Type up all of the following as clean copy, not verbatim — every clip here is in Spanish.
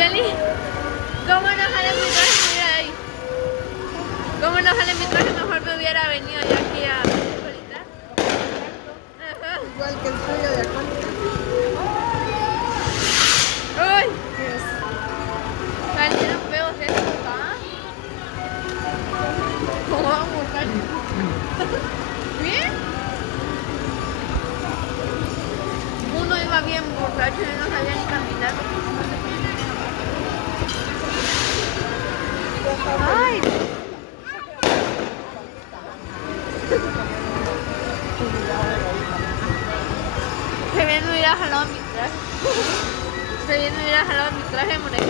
Yoli, ¿cómo no sale mi traje? Mira ahí. ¿Cómo no sale mi traje? Mejor me hubiera venido yo aquí a solita. Igual que el tuyo de acá. ¡Uy! Salieron feos estos, ¿ah? ¿Cómo vamos a salir? ¿Bien? Uno iba bien borracho y no sabía ni caminar. ¡Ay! Se bien me hubiera jalado mi traje. Se bien me hubiera jalado mi traje, morejo.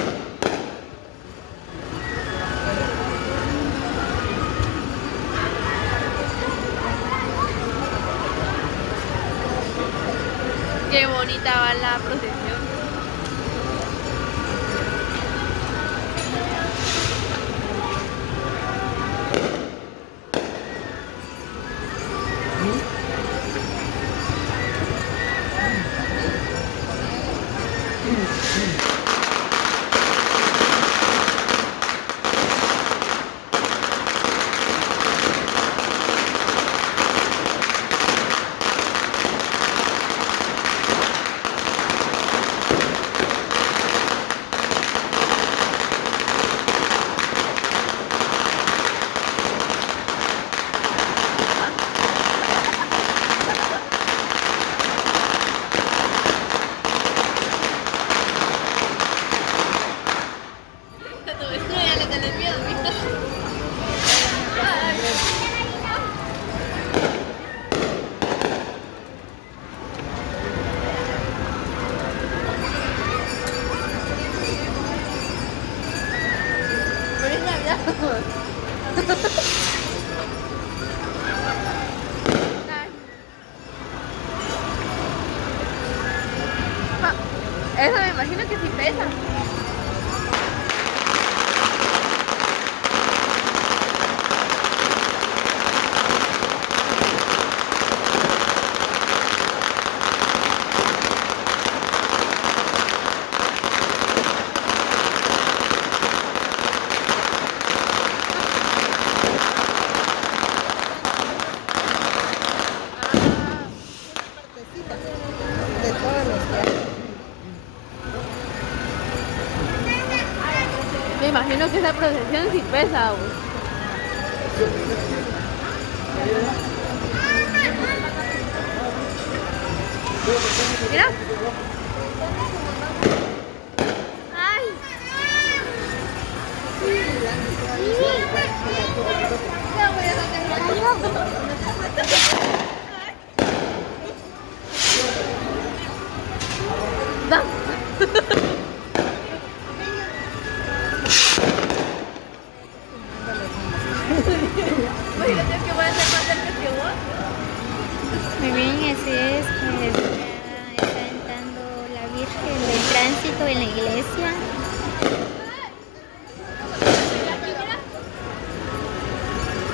Qué bonita va la procesión. Eso me imagino que sí pesa. De todos los días. Me imagino que esa procesión sí pesa, güey. Mira. Ay. Da. Imagínate que voy a ser más cerca que vos. Muy bien, así es, pues ya está entrando la Virgen del Tránsito en la iglesia.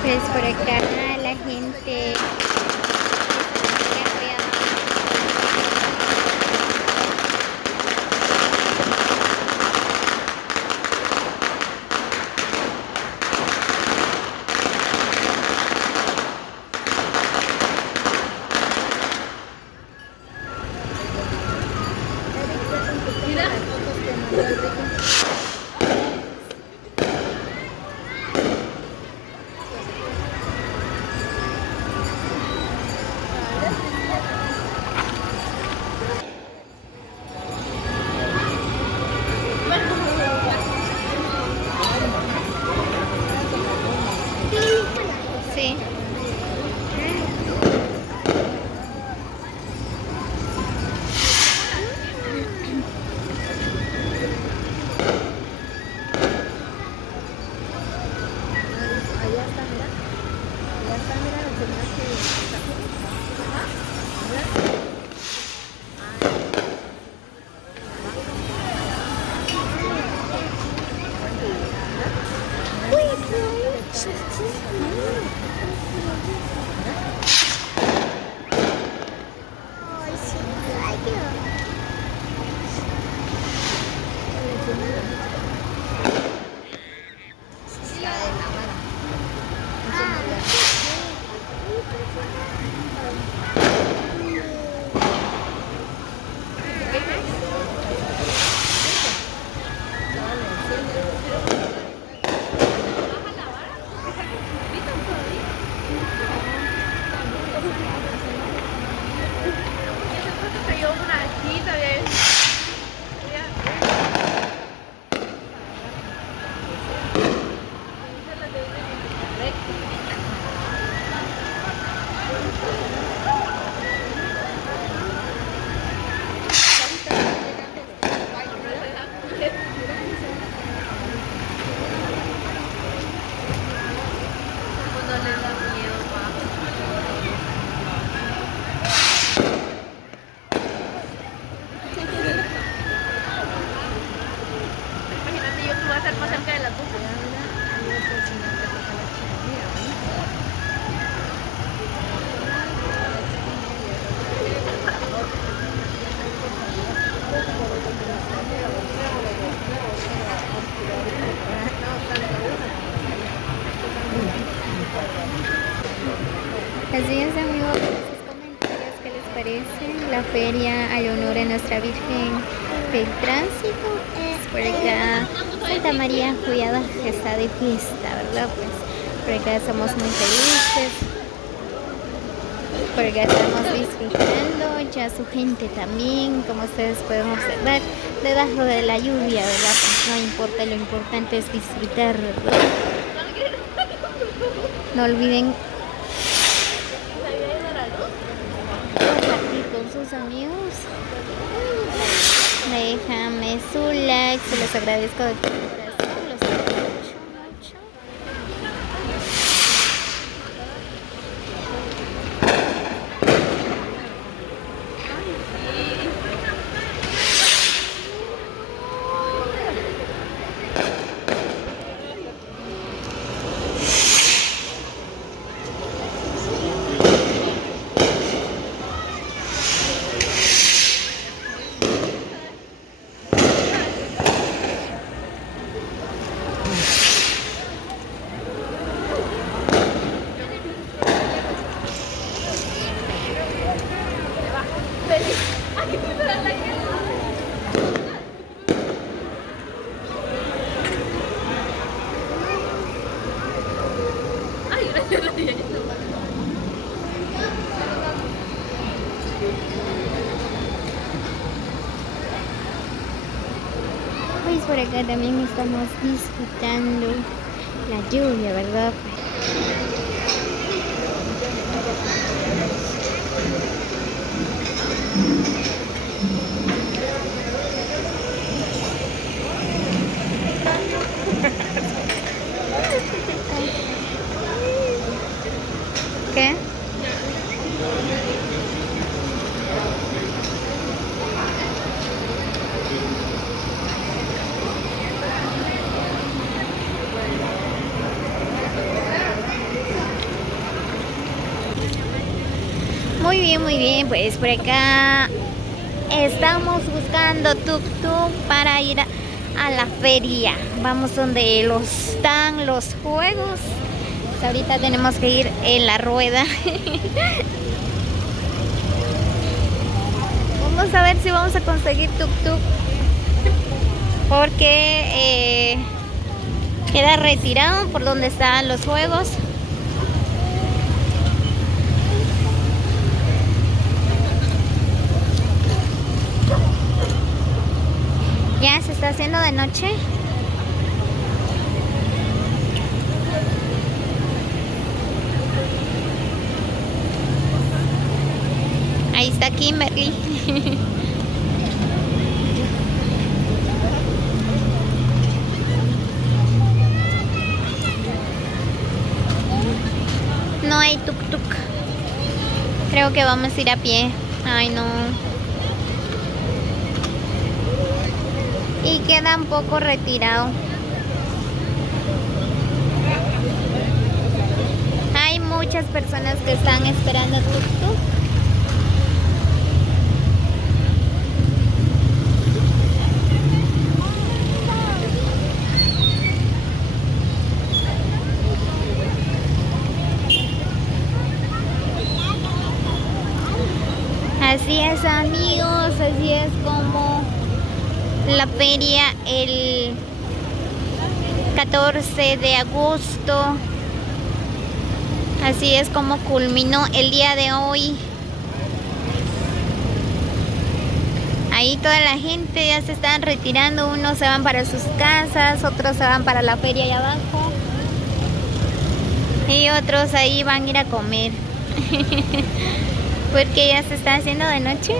Pues por acá la gente No le da miedo, pa. Imagínate yo que voy a estar más cerca de la tuya. Así es, amigos, sus comentarios, ¿qué les parece? La feria al honor a nuestra Virgen del Tránsito. Por acá Santa María Collada está de fiesta, ¿verdad? Pues por acá estamos muy felices. Por acá estamos disfrutando, ya su gente también, como ustedes pueden observar, debajo de la lluvia, ¿verdad? Pues no importa, lo importante es disfrutar, ¿verdad? No olviden compartir con sus amigos. Déjame su like, se los agradezco de todo corazón, los quiero mucho, mucho. Ay, gracias a Dios. Pues por acá también estamos disfrutando la lluvia, ¿verdad? ¿Qué? Muy bien, pues por acá estamos buscando tuk-tuk para ir a la feria. Vamos donde están los juegos. Pues ahorita tenemos que ir en la rueda. Vamos a ver si vamos a conseguir tuk-tuk, porque queda retirado por donde están los juegos. Ya se está haciendo de noche. Ahí está Kimberly. No hay tuk-tuk. Creo que vamos a ir a pie. Ay, no. Y queda un poco retirado. Hay muchas personas que están esperando tuk-tuk. Así es, amigos, así es como la feria el 14 de agosto. Así es como culminó el día de hoy. Ahí toda la gente ya se están retirando, unos se van para sus casas, otros se van para la feria allá abajo y otros ahí van a ir a comer porque ya se está haciendo de noche.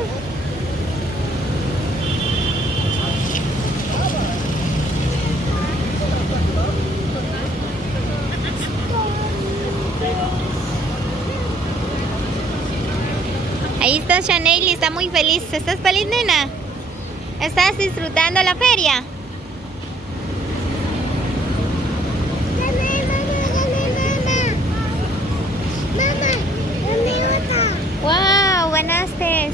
Ahí está Chanel y está muy feliz. ¿Estás feliz, nena? ¿Estás disfrutando la feria? ¡Wow! ¡Ganaste!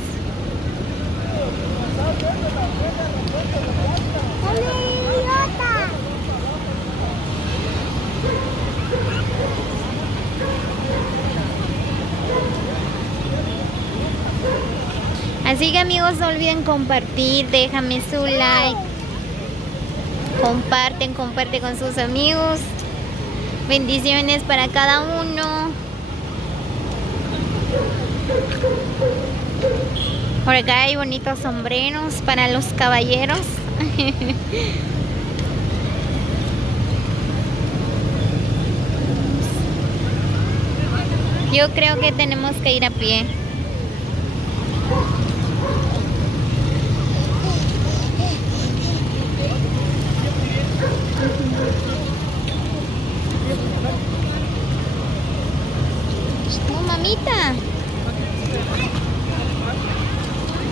Así que amigos, no olviden compartir, déjame su like, comparte con sus amigos. Bendiciones para cada uno. Por acá hay bonitos sombreros para los caballeros. Yo creo que tenemos que ir a pie.